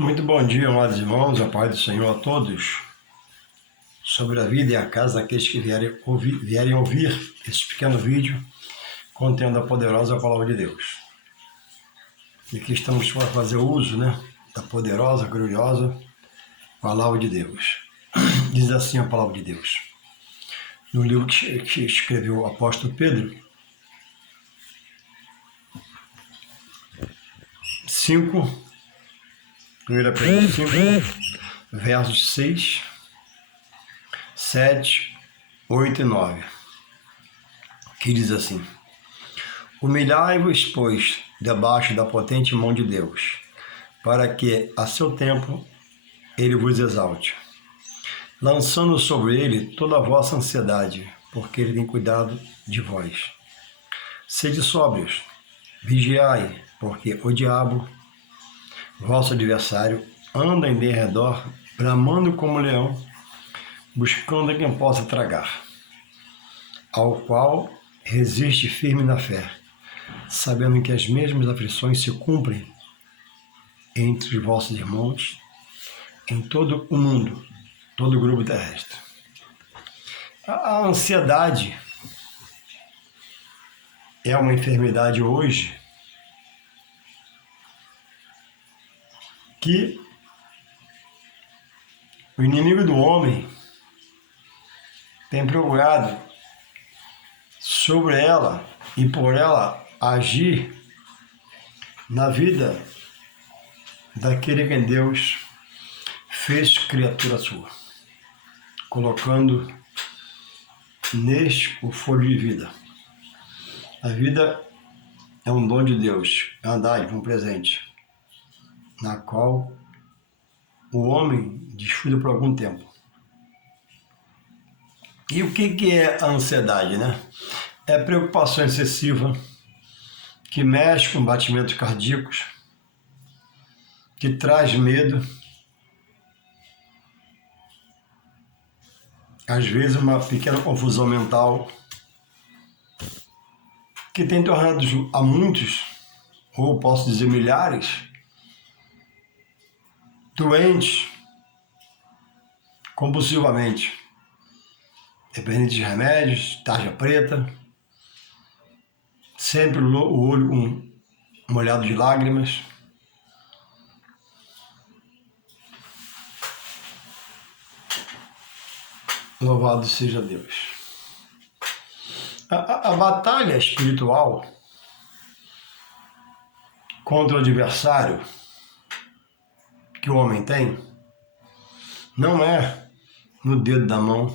Muito bom dia, amados irmãos, a paz do Senhor a todos. Sobre a vida e a casa daqueles que vierem ouvir esse pequeno vídeo contendo a poderosa palavra de Deus. E aqui estamos para fazer uso, da poderosa, gloriosa palavra de Deus. Diz assim a palavra de Deus. No livro que escreveu o apóstolo Pedro, 1 Pedro 5, versos 6, 7, 8 e 9, que diz assim: Humilhai-vos, pois, debaixo da potente mão de Deus, para que, a seu tempo, ele vos exalte, lançando sobre ele toda a vossa ansiedade, porque ele tem cuidado de vós. Sede sóbrios, vigiai, porque o diabo, vosso adversário, anda em derredor, bramando como leão, buscando a quem possa tragar, ao qual resiste firme na fé, sabendo que as mesmas aflições se cumprem entre os vossos irmãos em todo o mundo, todo o globo terrestre. A ansiedade é uma enfermidade hoje que o inimigo do homem tem procurado sobre ela e por ela agir na vida daquele que Deus fez criatura sua, colocando neste o fôlego de vida. A vida é um dom de Deus, é uma dádiva, um presente, na qual o homem desfruta por algum tempo. E o que é a ansiedade, É a preocupação excessiva que mexe com batimentos cardíacos, que traz medo, às vezes uma pequena confusão mental, que tem tornado a muitos, ou posso dizer milhares, doentes compulsivamente, dependente de remédios, tarja preta, sempre o olho molhado de lágrimas. Louvado seja Deus. A batalha espiritual contra o adversário que o homem tem não é no dedo da mão,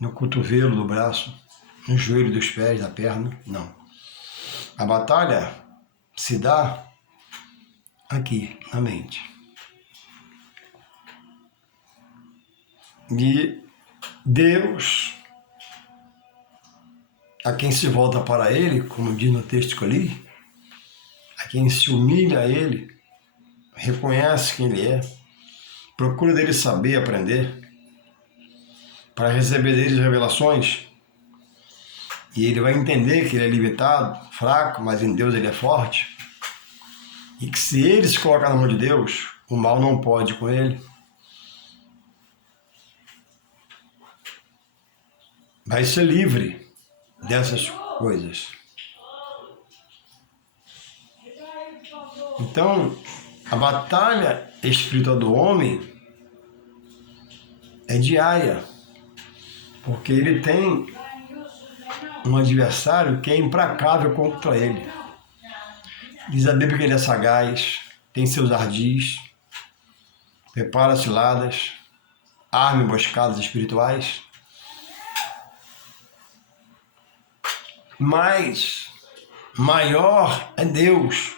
no cotovelo do braço, no joelho dos pés, da perna, não. A batalha se dá aqui, na mente. E Deus, a quem se volta para Ele, como diz no texto que eu li, a quem se humilha a Ele, reconhece quem Ele é, procura dele saber, aprender, para receber dele revelações, e ele vai entender que ele é limitado, fraco, mas em Deus ele é forte, e que se ele se colocar na mão de Deus, o mal não pode com ele. Vai ser livre dessas coisas. Então, a batalha espiritual do homem é diária, porque ele tem um adversário que é implacável contra ele. Diz a Bíblia que ele é sagaz, tem seus ardis, prepara ciladas, arma emboscadas espirituais. Mas maior é Deus,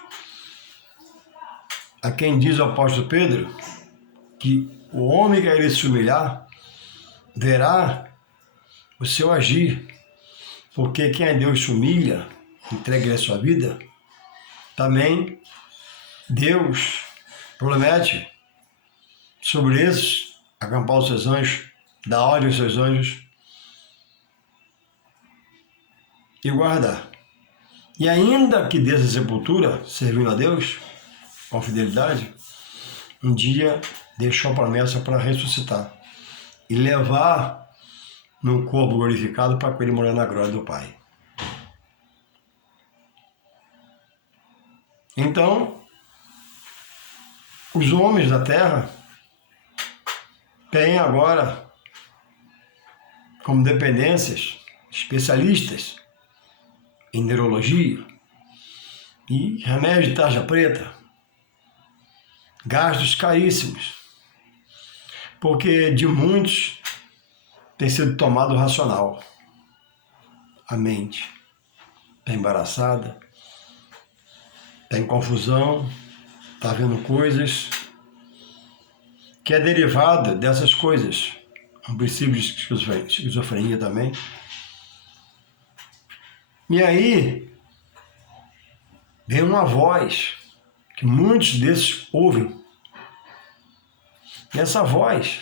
a quem diz o apóstolo Pedro que o homem que ele se humilhar verá o seu agir, porque quem a Deus se humilha, entrega a sua vida, também Deus promete sobre esses acampar os seus anjos, dar ordem aos seus anjos e guardar. E ainda que desça a sepultura, servindo a Deus, com fidelidade, um dia deixou a promessa para ressuscitar e levar num corpo glorificado para que ele morar na glória do Pai. Então, os homens da terra têm agora como dependências especialistas em neurologia e remédio de tarja preta, gastos caríssimos, porque de muitos tem sido tomado o racional. A mente está embaraçada, está em confusão, está vendo coisas que é derivado dessas coisas. Um princípio de esquizofrenia também. E aí vem uma voz que muitos desses ouvem. E essa voz,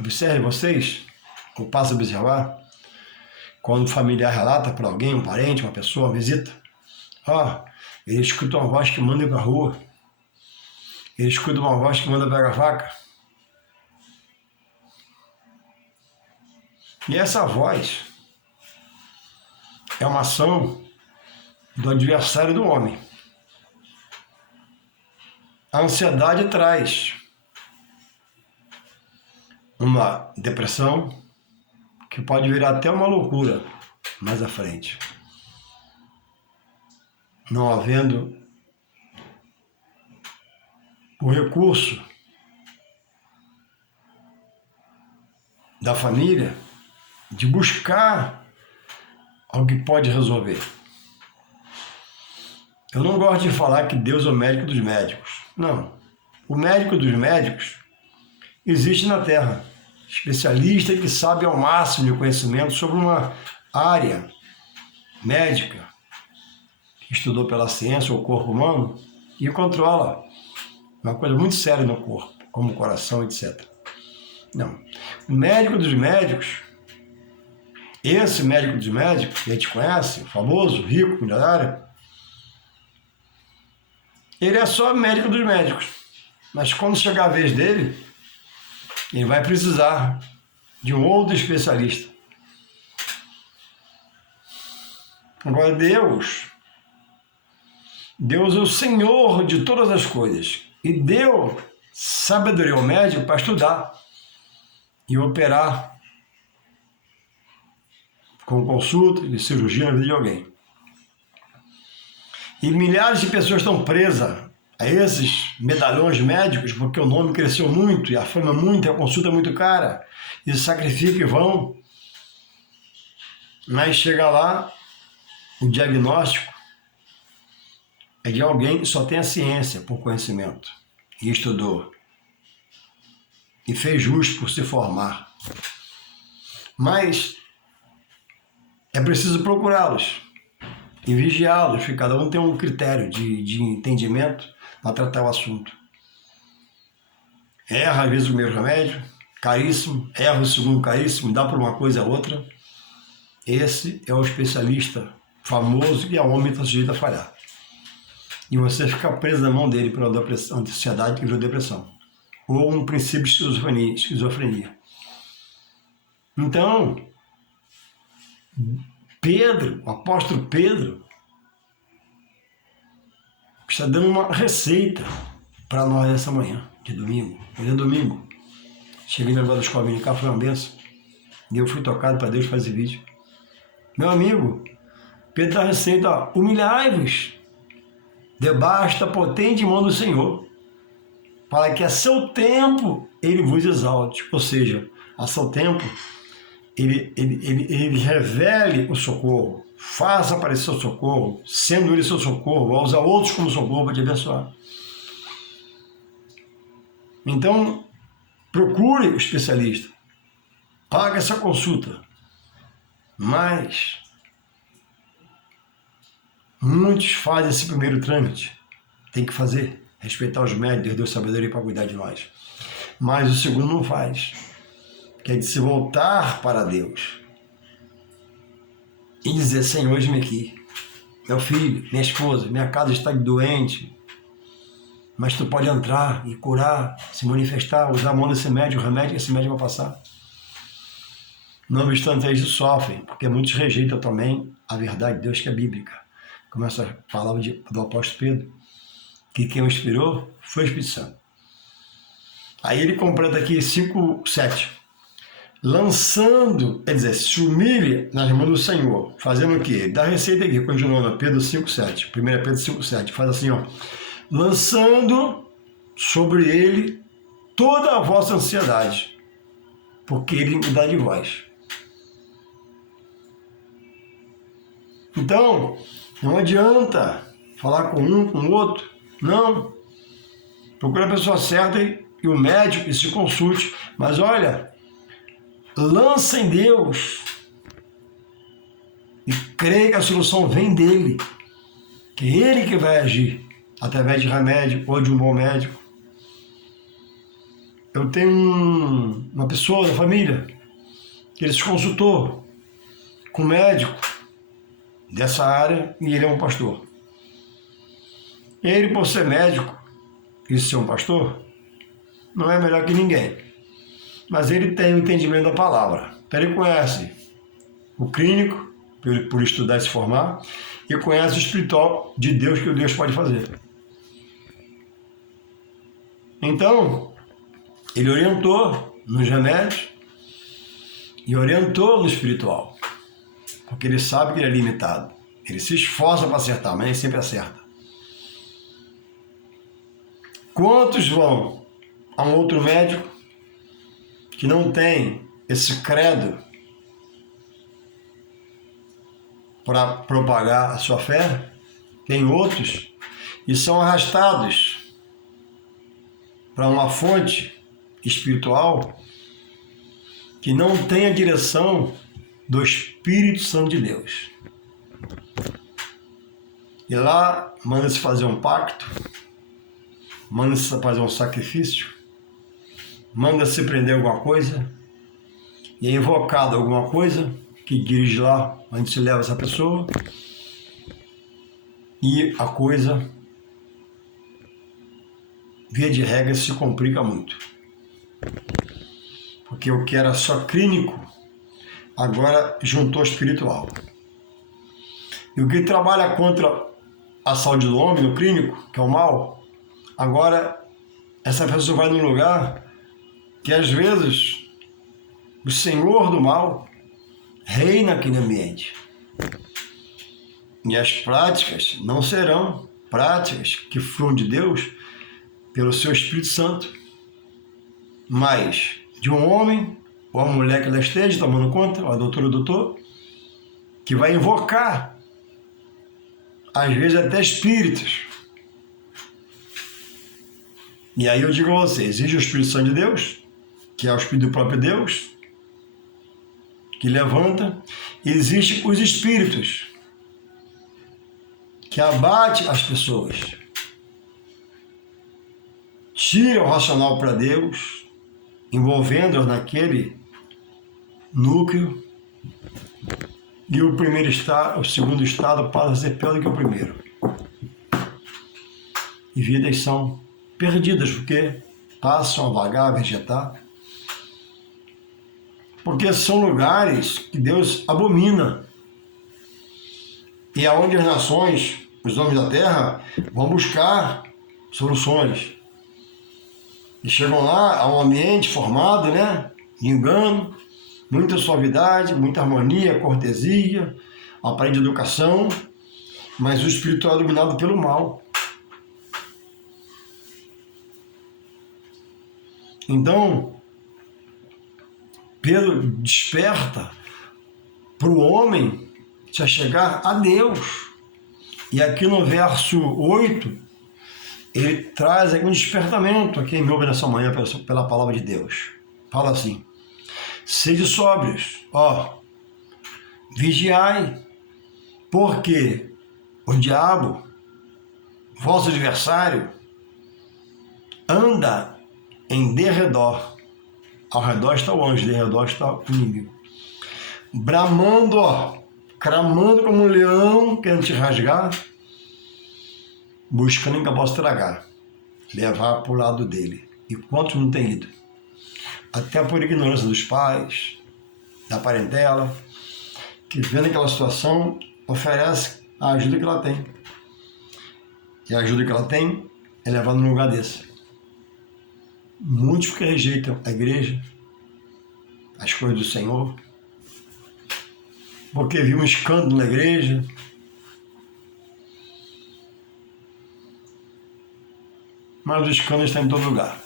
observe vocês, ou passa a observar, quando o familiar relata para alguém, um parente, uma pessoa, uma visita, ele escuta uma voz que manda ir para a rua, ele escuta uma voz que manda pegar a faca. E essa voz é uma ação do adversário do homem. A ansiedade traz uma depressão que pode virar até uma loucura mais à frente. Não havendo o recurso da família de buscar algo que pode resolver. Eu não gosto de falar que Deus é o médico dos médicos. Não. O médico dos médicos existe na Terra. Especialista que sabe ao máximo de conhecimento sobre uma área médica, que estudou pela ciência o corpo humano e controla uma coisa muito séria no corpo, como o coração, etc. Não. O médico dos médicos, esse médico dos médicos, que a gente conhece, famoso, rico, milionário, ele é só médico dos médicos. Mas quando chegar a vez dele, ele vai precisar de um outro especialista. Agora, Deus é o Senhor de todas as coisas. E deu sabedoria ao médico para estudar e operar com consulta e cirurgia na vida de alguém. E milhares de pessoas estão presas a esses medalhões médicos porque o nome cresceu muito e a fama muito, e a consulta é muito cara. E sacrificam e vão. Mas chega lá, o diagnóstico é de alguém que só tem a ciência por conhecimento e estudou e fez jus por se formar. Mas é preciso procurá-los e vigiá-los, porque cada um tem um critério de entendimento para tratar o assunto. Erra às vezes o primeiro remédio, caríssimo, erra o segundo caríssimo, dá por uma coisa a outra. Esse é o especialista famoso que é homem está sujeito a falhar. E você fica preso na mão dele pela ansiedade que virou depressão. Ou um princípio de esquizofrenia. Então, Pedro, o apóstolo Pedro, está dando uma receita para nós essa manhã, de domingo. Hoje é domingo. Cheguei na Vila da Escola Dominical, foi uma benção. E eu fui tocado para Deus fazer vídeo. Meu amigo, Pedro dá a receita, humilhai-vos debaixo da potente mão do Senhor, para que a seu tempo ele vos exalte. Ou seja, a seu tempo ele revele o socorro, faça aparecer o socorro, sendo ele seu socorro, vai usar outros como socorro para te abençoar. Então, procure o especialista, pague essa consulta, mas muitos fazem esse primeiro trâmite, tem que fazer, respeitar os médicos, Deus deu sabedoria para cuidar de nós, mas o segundo não faz, que é de se voltar para Deus e dizer, Senhor, eis-me aqui, meu filho, minha esposa, minha casa está doente, mas tu pode entrar e curar, se manifestar, usar a mão desse médium, o remédio, esse médium vai passar. Não obstante isso, sofrem, porque muitos rejeitam também a verdade de Deus, que é bíblica. Como essa palavra do apóstolo Pedro, que quem o inspirou foi o Espírito Santo. Aí ele completa aqui 5:7. Lançando, quer dizer, se humilha nas mãos do Senhor, fazendo o quê? Dá a receita aqui, continuando, Pedro 5:7, 1 Pedro 5:7, faz assim, ó, lançando sobre ele toda a vossa ansiedade, porque ele cuida de vós. Então, não adianta falar com um, com o outro, não. Procura a pessoa certa e o médico e se consulte, mas olha, lança em Deus e creia que a solução vem dele, que é ele que vai agir através de remédio ou de um bom médico. Eu tenho uma pessoa da família que ele se consultou com um médico dessa área e ele é um pastor. Ele, por ser médico e ser um pastor, não é melhor que ninguém, mas ele tem o entendimento da palavra. Então ele conhece o clínico, por estudar e se formar, e conhece o espiritual de Deus, que o Deus pode fazer. Então, ele orientou nos remédios e orientou no espiritual, porque ele sabe que ele é limitado. Ele se esforça para acertar, mas nem sempre acerta. Quantos vão a um outro médico que não tem esse credo para propagar a sua fé? Tem outros e são arrastados para uma fonte espiritual que não tem a direção do Espírito Santo de Deus. E lá manda-se fazer um pacto, manda-se fazer um sacrifício, manda-se prender alguma coisa, e é invocado alguma coisa que dirige lá onde se leva essa pessoa, e a coisa, via de regra, se complica muito. Porque o que era só clínico, agora juntou espiritual. E o que trabalha contra a saúde do homem, no clínico, que é o mal, agora essa pessoa vai num lugar que às vezes o senhor do mal reina naquele ambiente. E as práticas não serão práticas que fluem de Deus pelo seu Espírito Santo, mas de um homem ou uma mulher que ela esteja tomando conta, a doutora ou o doutor, que vai invocar, às vezes até espíritos. E aí eu digo a você, existe o Espírito Santo de Deus, que é o Espírito do próprio Deus, que levanta, e existem os espíritos, que abate as pessoas, tira o racional para Deus, envolvendo-as naquele núcleo, e o primeiro estado, o segundo estado passa a ser pior do que o primeiro. E vidas são perdidas, porque passam a vagar, a vegetar, porque são lugares que Deus abomina, e aonde as nações, os homens da terra, vão buscar soluções. E chegam lá a um ambiente formado, né, de engano, muita suavidade, muita harmonia, cortesia, aparente educação, mas o espiritual é dominado pelo mal. Então, Pedro desperta para o homem se chegar a Deus. E aqui no verso 8, ele traz aqui um despertamento a quem me ouve nessa manhã pela palavra de Deus. Fala assim: sede sóbrios, vigiai, porque o diabo, vosso adversário, anda em derredor. Ao redor está o anjo, de redor está o inimigo. Bramando, cramando como um leão, querendo te rasgar, buscando quem possa tragar. levar para o lado dele. E quantos não têm ido? Até por ignorância dos pais, da parentela, que vendo aquela situação, oferece a ajuda que ela tem. E a ajuda que ela tem é levada num lugar desse. Muitos que rejeitam a igreja, as coisas do Senhor, porque viu um escândalo na igreja, mas o escândalo está em todo lugar.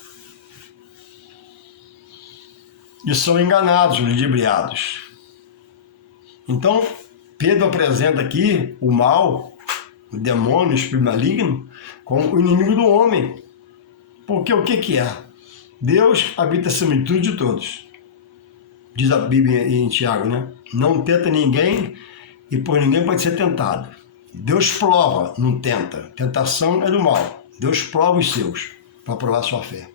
E são enganados, ludibriados. Então, Pedro apresenta aqui o mal, o demônio, o espírito maligno, como o inimigo do homem. Porque o que é? Deus habita acima de tudo e de todos. Diz a Bíblia em Tiago, né? Não tenta ninguém e por ninguém pode ser tentado. Deus prova, não tenta. Tentação é do mal. Deus prova os seus para provar sua fé.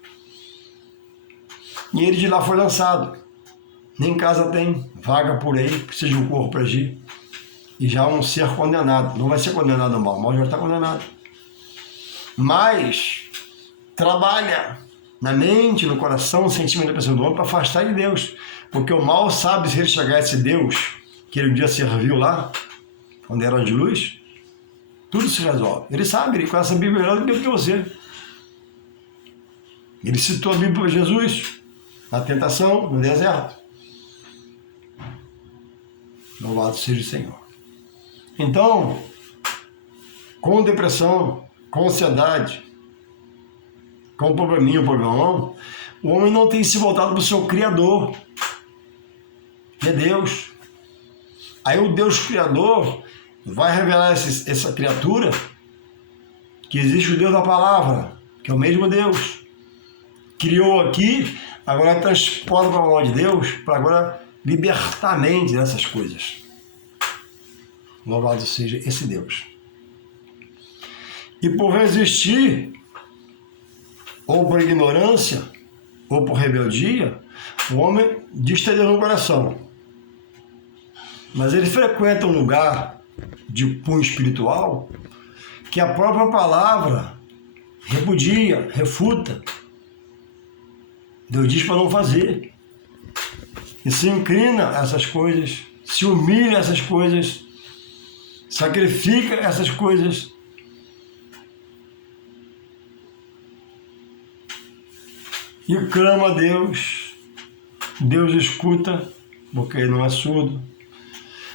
E ele de lá foi lançado. Nem casa tem, vaga por aí, precisa de um corpo para agir. E já um ser condenado. Não vai ser condenado ao mal, o mal já está condenado. Mas trabalha na mente, no coração, no sentimento da pessoa do homem para afastar de Deus. Porque o mal sabe, se ele chegar a esse Deus que ele um dia serviu lá, quando era de luz, tudo se resolve. Ele sabe, ele conhece a Bíblia melhor do que você. Ele citou a Bíblia para Jesus na tentação, no deserto. Louvado seja o Senhor. Então, com depressão, com ansiedade, com probleminha, problemão, o homem não tem se voltado para o seu Criador, que é Deus. Aí o Deus Criador vai revelar essa criatura que existe o Deus da palavra, que é o mesmo Deus. Criou aqui, agora transporta para a mão de Deus, para agora libertar a mente dessas coisas. Louvado seja esse Deus. E por resistir, ou por ignorância, ou por rebeldia, o homem distendeu no coração. Mas ele frequenta um lugar de punho espiritual que a própria palavra repudia, refuta. Deus diz para não fazer. E se inclina a essas coisas, se humilha a essas coisas, sacrifica essas coisas. E clama a Deus. Deus escuta, porque ele não é surdo,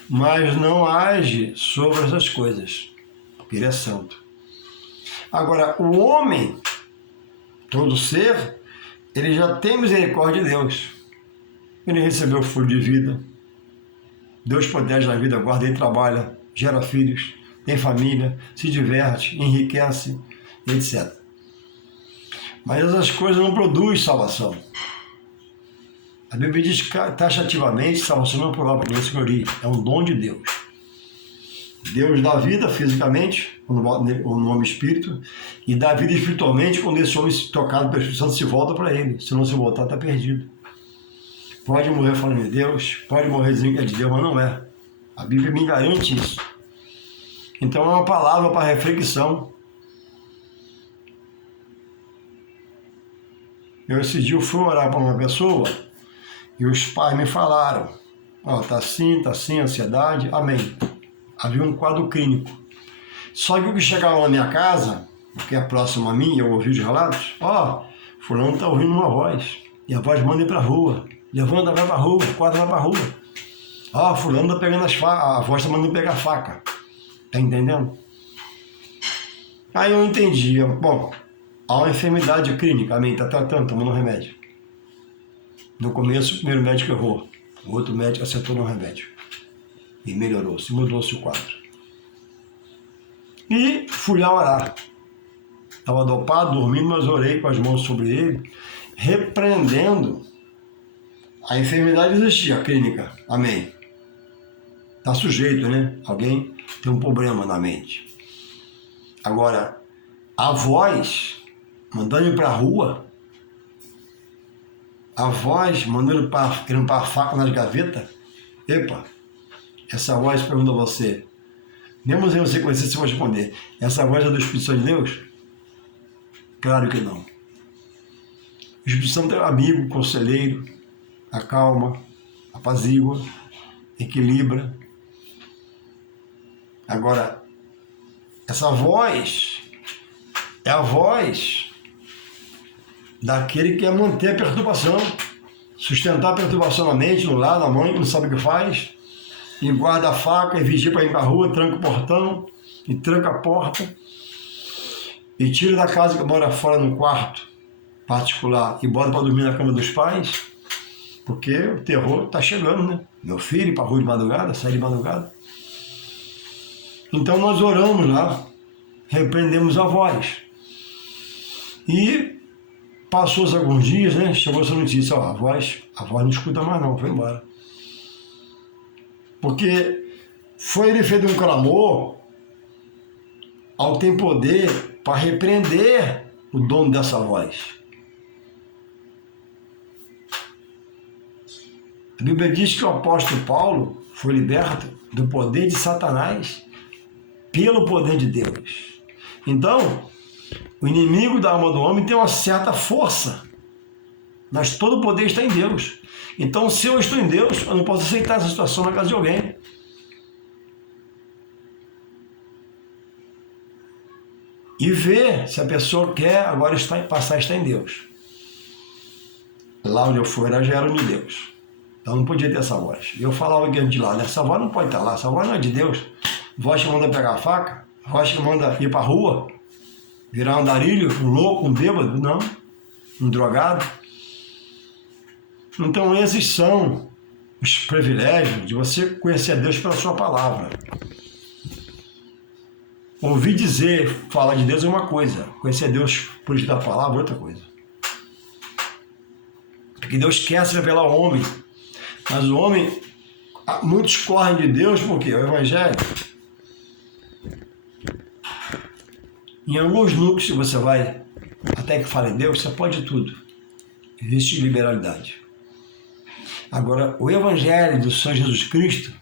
mas não age sobre essas coisas, porque ele é santo. Agora, o homem, todo ser, ele já tem misericórdia de Deus. Ele recebeu o fôlego de vida. Deus protege a vida, guarda e trabalha, gera filhos, tem família, se diverte, enriquece, etc. Mas essas coisas não produzem salvação. A Bíblia diz taxativamente, salvação não é por obra, nem senhoria, é um dom de Deus. Deus dá vida fisicamente, quando bota o nome Espírito, e dá vida espiritualmente quando esse homem tocado pelo Espírito Santo se volta para ele. Se não se voltar, está perdido. Pode morrer falando de Deus, pode morrer dizendo que é de Deus, mas não é. A Bíblia me garante isso. Então é uma palavra para reflexão. Esse dia eu fui orar para uma pessoa e os pais me falaram, tá assim, ansiedade, amém. Havia um quadro clínico. Só que o que chegava na minha casa, que é próximo a mim, eu ouvi os relatos, fulano está ouvindo uma voz, e a voz manda ir para a rua, levanta, vai para a rua, o quadro vai para a rua. Fulano está pegando a voz está mandando pegar a faca. Tá entendendo? Aí eu entendi, bom, há uma enfermidade clínica, amém, está tratando, tomando remédio. No começo, o primeiro médico errou, o outro médico acertou no remédio. E melhorou-se, mudou-se o quadro. E fui lá orar. Estava dopado, dormindo, mas orei com as mãos sobre ele, repreendendo. A enfermidade existia, a clínica, amém. Está sujeito, né? Alguém tem um problema na mente. Agora, a voz mandando ir para a rua, a voz mandando querendo para a faca nas gavetas, essa voz pergunta a você, mesmo sem você conhecer, você vai responder, essa voz é do Espírito Santo de Deus? Claro que não. O Espírito Santo é amigo, conselheiro, acalma, apazigua, equilibra. Agora, essa voz é a voz daquele que quer manter a perturbação, sustentar a perturbação na mente, no lar, na mãe, não sabe o que faz, e guarda a faca, e vigia para ir para a rua, tranca o portão, e tranca a porta, e tira da casa que mora fora no quarto particular, e bota para dormir na cama dos pais, porque o terror está chegando, né? Meu filho ir para a rua de madrugada, sair de madrugada. Então nós oramos lá, repreendemos a voz. E passou alguns dias, né? Chegou essa notícia, ó, a voz não escuta mais não, foi embora. Porque ele fez um clamor, ao ter poder para repreender o dono dessa voz. A Bíblia diz que o apóstolo Paulo foi liberto do poder de Satanás pelo poder de Deus. Então, o inimigo da alma do homem tem uma certa força, mas todo o poder está em Deus. Então, se eu estou em Deus, eu não posso aceitar essa situação na casa de alguém. E ver se a pessoa quer agora passar a estar em Deus. Lá onde eu fui, já era de Deus. Então não podia ter essa voz. E eu falava aqui de lá, né? Essa voz não pode estar lá, essa voz não é de Deus. Voz que manda pegar a faca, voz que manda ir para a rua, virar um andarilho, um louco, um bêbado, não, um drogado. Então esses são os privilégios de você conhecer Deus pela sua palavra. Ouvir dizer, falar de Deus é uma coisa, conhecer Deus por isso da palavra é outra coisa. Porque Deus quer se revelar ao homem, mas o homem, muitos correm de Deus porque o Evangelho, em alguns núcleos, se você vai até que fale Deus, você pode tudo. Existe liberalidade. Agora, o Evangelho do Senhor Jesus Cristo,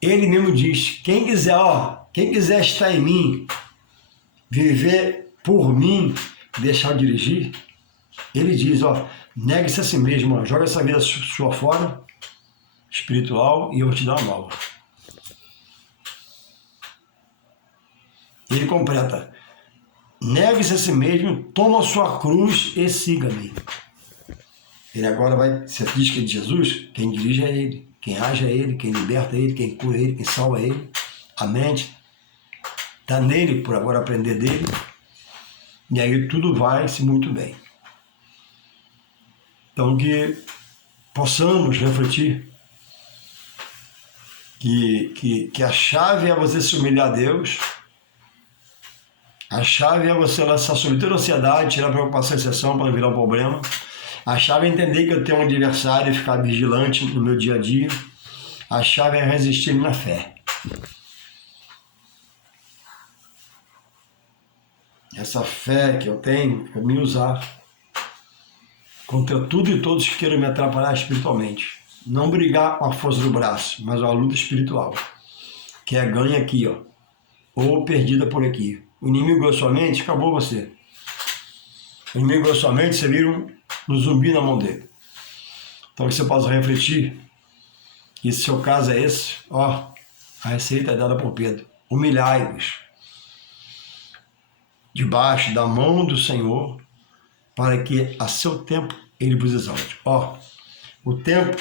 ele mesmo diz, quem quiser estar em mim, viver por mim, deixar de dirigir, ele diz, negue-se a si mesmo, joga essa vida sua fora, espiritual, e eu vou te dar uma nova. Ele completa, negue-se a si mesmo, toma a sua cruz e siga-me. Ele agora você diz que é de Jesus, quem dirige é ele, quem age é ele, quem liberta é ele, quem cura é ele, quem salva é ele. A mente está nele, por agora aprender dele, e aí tudo vai-se muito bem. Então que possamos refletir que a chave é você se humilhar a Deus, a chave é você lançar sobre toda a ansiedade, tirar a preocupação e exceção para não virar um problema. A chave é entender que eu tenho um adversário e ficar vigilante no meu dia a dia. A chave é resistir na fé. Essa fé que eu tenho é me usar contra tudo e todos que queiram me atrapalhar espiritualmente. Não brigar com a força do braço, mas uma luta espiritual, que é ganha aqui, ou perdida por aqui. O inimigo da sua mente, acabou você. O inimigo da sua mente, você vira um zumbi na mão dele. Então que você possa refletir, e se o seu caso é esse, a receita é dada por Pedro. Humilhai-vos debaixo da mão do Senhor, para que a seu tempo ele vos exalte. O tempo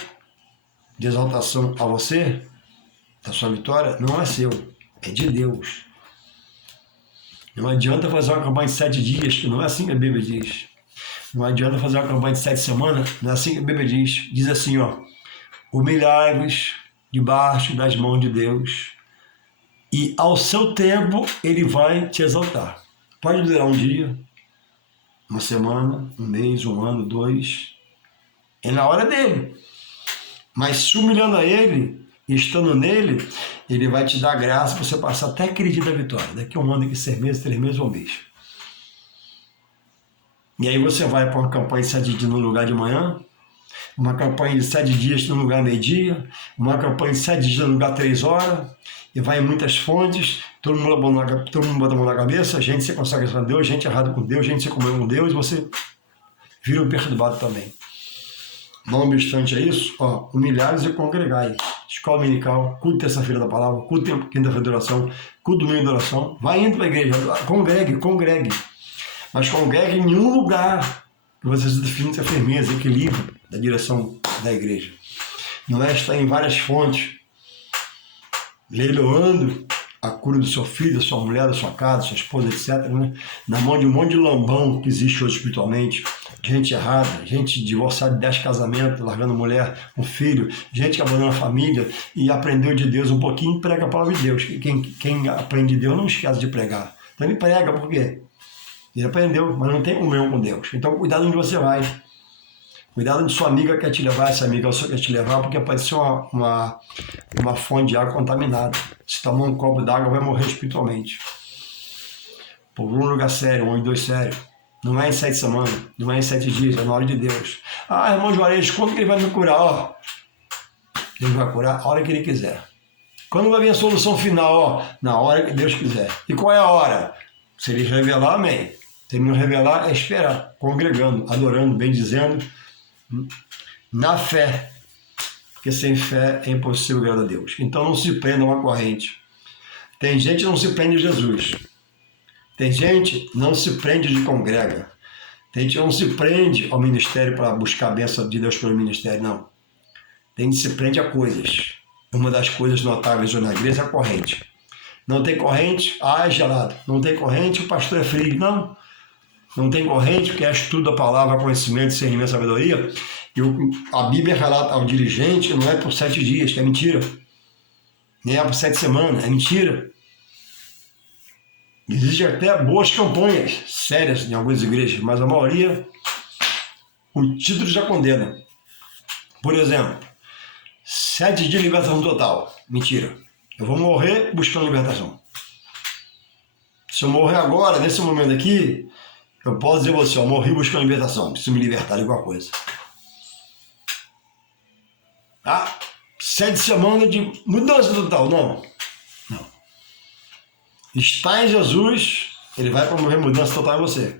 de exaltação a você, da sua vitória, não é seu, é de Deus. Não adianta fazer uma campanha de 7 dias, que não é assim que a Bíblia diz. Não adianta fazer uma campanha de 7 semanas, não é assim que a Bíblia diz. Diz assim, humilhai-vos debaixo das mãos de Deus, e ao seu tempo ele vai te exaltar. Pode durar um dia, uma semana, um mês, um ano, 2. É na hora dele. Mas se humilhando a ele, e estando nele, ele vai te dar graça para você passar até aquele dia da vitória. Daqui a um ano, daqui a 6 meses, 3 meses ou um mês. E aí você vai para uma campanha de 7 dias no lugar de manhã, uma campanha de 7 dias no lugar meio-dia, uma campanha de 7 dias no lugar 3 horas, e vai em muitas fontes, todo mundo bota a mão na cabeça, gente se consagra com Deus, gente errada com Deus, gente se comunga com Deus, e você vira um perturbado também. Não obstante a isso, humilhai-vos e congregai. Escola dominical, culto terça-feira da palavra, culto quinta-feira de oração, culto domingo de oração. Vai indo para a igreja, congregue. Mas congregue em um lugar que você se define essa firmeza, equilíbrio da direção da igreja. Não é estar em várias fontes, leiloando a cura do seu filho, da sua mulher, da sua casa, da sua esposa, etc., né? Na mão de um monte de lambão que existe hoje espiritualmente, gente errada, gente divorciada de 10 casamentos, largando mulher, um filho, gente que abandona a família e aprendeu de Deus um pouquinho e prega a palavra de Deus. Quem aprende de Deus não esquece de pregar. Então ele prega, por quê? Ele aprendeu, mas não tem comunhão com Deus. Então cuidado onde você vai. Cuidado onde sua amiga quer te levar, essa amiga só quer te levar porque apareceu uma fonte de água contaminada. Se tomar um copo d'água vai morrer espiritualmente. Por um lugar sério, um e dois sério. Não é em 7 semanas, não é em 7 dias, é na hora de Deus. Irmão Juarez, quando que ele vai me curar? Ele vai curar a hora que ele quiser. Quando vai vir a solução final? Na hora que Deus quiser. E qual é a hora? Se ele revelar, amém. Se ele não revelar, é esperar, congregando, adorando, bendizendo, na fé. Porque sem fé é impossível agradar a Deus. Então não se prenda a uma corrente. Tem gente que não se prende a Jesus. Tem gente que não se prende de congrega. Tem gente que não se prende ao ministério para buscar a bênção de Deus pelo ministério, não. Tem gente que se prende a coisas. Uma das coisas notáveis na igreja é a corrente. Não tem corrente, é gelado. Não tem corrente, o pastor é frio. Não tem corrente, porque é estudo da palavra, conhecimento, discernimento, sabedoria. E a Bíblia relata ao dirigente, não é por 7 dias, que é mentira. Nem é por 7 semanas, é mentira. Existem até boas campanhas sérias em algumas igrejas, mas a maioria, o título já condena. Por exemplo, 7 dias de libertação total. Mentira. Eu vou morrer buscando libertação. Se eu morrer agora, nesse momento aqui, eu posso dizer a você, eu morri buscando libertação, preciso me libertar de alguma coisa. 7 semanas de mudança total, não. Está em Jesus, ele vai promover mudança total em você.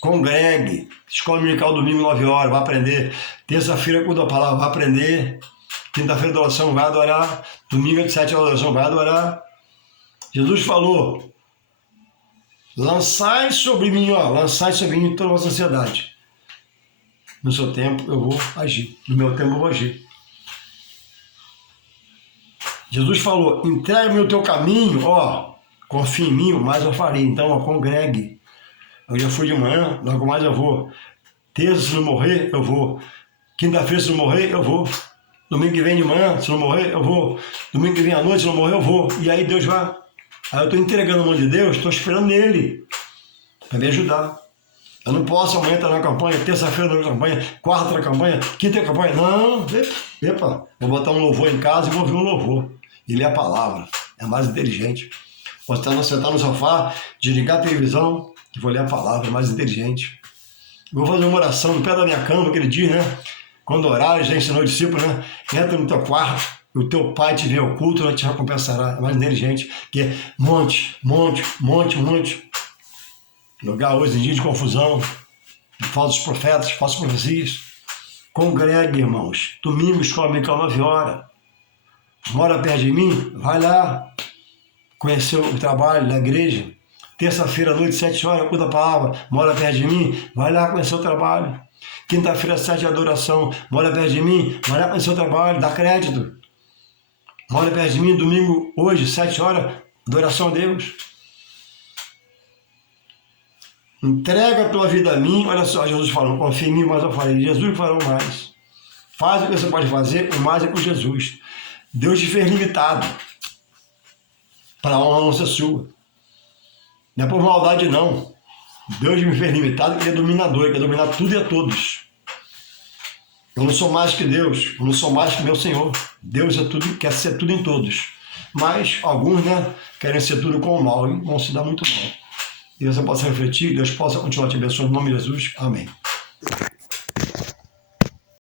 Congregue, escola dominical domingo 9 horas, vai aprender. Terça-feira, culto da palavra, vai aprender. Quinta-feira de oração, vai adorar. Domingo de 7 horas de oração, vai adorar. Jesus falou, lançai sobre mim toda a vossa ansiedade. No seu tempo eu vou agir, no meu tempo eu vou agir. Jesus falou, entrega-me o teu caminho, confia em mim, mais eu farei. Então, congregue. Eu já fui de manhã, logo mais eu vou. Terça, se não morrer, eu vou. Quinta-feira, se não morrer, eu vou. Domingo que vem de manhã, se não morrer, eu vou. Domingo que vem à noite, se não morrer, eu vou. E aí Deus vai. Aí eu estou entregando a mão de Deus, estou esperando nele para me ajudar. Eu não posso amanhã estar na campanha, terça-feira na campanha, quarta na campanha, quinta na campanha. Não, vou botar um louvor em casa e vou ouvir um louvor. E ler a palavra. É mais inteligente. Vou sentar no sofá, desligar a televisão e vou ler a palavra, é mais inteligente. Vou fazer uma oração no pé da minha cama aquele dia, né? Quando orar, já ensinou o discípulo, né? Entra no teu quarto, o teu pai te vê oculto, ele te recompensará. É mais inteligente, porque monte. Lugar hoje em dia de confusão, de falsos profetas, falsas profecias. Congregue, irmãos. Domingo, escola dominical 9 horas. Mora perto de mim? Vai lá. Conhecer o trabalho da igreja. Terça-feira à noite, 7 horas, culto da palavra. Mora perto de mim? Vai lá conhecer o trabalho. Quinta-feira, 7 adoração. Mora perto de mim? Vai lá conhecer o trabalho, dá crédito. Mora perto de mim, domingo, hoje, 7 horas, adoração a Deus. Entrega a tua vida a mim. Olha só, Jesus falou, confia em mim, mas eu farei. Jesus fará o mais. Faz o que você pode fazer, o mais é com Jesus. Deus te fez limitado para a honra não ser sua. Não é por maldade, não. Deus me fez limitado, que ele é dominador, ele quer dominar tudo e a todos. Eu não sou mais que Deus, eu não sou mais que meu Senhor. Deus é tudo, quer ser tudo em todos. Mas alguns, querem ser tudo com o mal e vão se dar muito mal. E você possa refletir, Deus possa continuar te abençoando, em nome de Jesus. Amém.